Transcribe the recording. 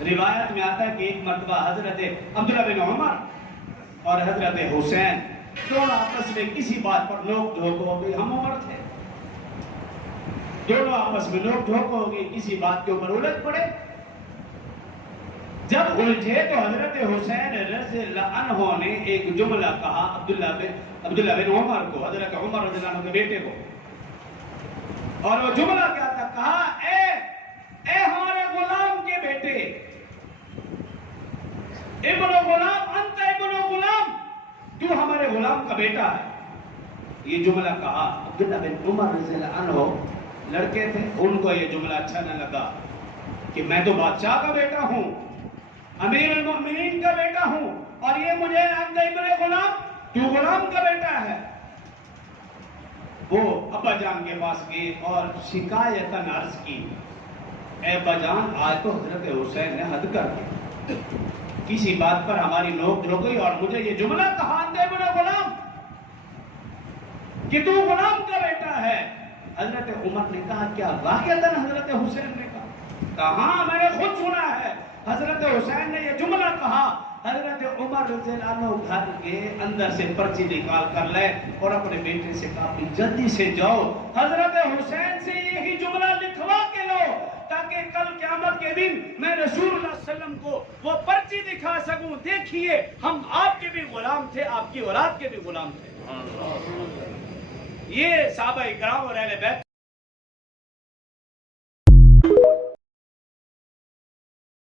روایت میں آتا ہے کہ ایک مرتبہ حضرت عبداللہ بن عمر اور حضرت حسین دونوں آپس میں کسی بات پر نوک جھوک ہو گئی. ہم عمر تھے, دونوں آپس میں نوک جھوک ہو گئی, کسی بات کے اوپر الجھ پڑے. جب الجھے تو حضرت حسین رضی اللہ عنہ نے ایک جملہ کہا عبداللہ بن عمر کو, حضرت عمر رضی اللہ عنہ کے بیٹے کو. اور وہ جملہ کیا تھا؟ کہا اے ہمارے غلام کے بیٹے, ابن غلام انت ابن غلام, تو ہمارے غلام کا بیٹا ہے. یہ جملہ کہا. عبداللہ بن عمر رضی اللہ عنہ لڑکے تھے, ان کو یہ جملہ اچھا نہ لگا کہ میں تو بادشاہ کا بیٹا ہوں, امیر المؤمنین کا بیٹا ہوں, اور یہ مجھے انت ابن غلام, تو غلام کا بیٹا ہے. وہ ابا جان کے پاس گئے اور شکایتاً عرض کی, اے ابا جان, آج تو حضرت حسین نے حد کر دی, کسی بات پر ہماری نوک جھوک گئی اور مجھے یہ جملہ کہا انت ابن غلام, کہ تو غلام کا بیٹا ہے. حضرت عمر نے کہا کیا واقعتاً حضرت حسین نے کہا؟ ہاں میں نے خود سنا ہے, حضرت حسین نے یہ جملہ کہا. حضرت عمر رضی اللہ عنہ گھر کے اندر سے پرچی نکال کر لے اور اپنے بیٹے سے کہا کہ جلدی سے جاؤ حضرت حسین سے یہی جملہ لکھوا کے لو, تاکہ کل قیامت کے دن میں رسول اللہ صلی اللہ علیہ وسلم کو وہ پرچی دکھا سکوں, دیکھیے ہم آپ کے بھی غلام تھے, آپ کی اولاد کے بھی غلام تھے. یہ صحابہ کرام اور اہل بیت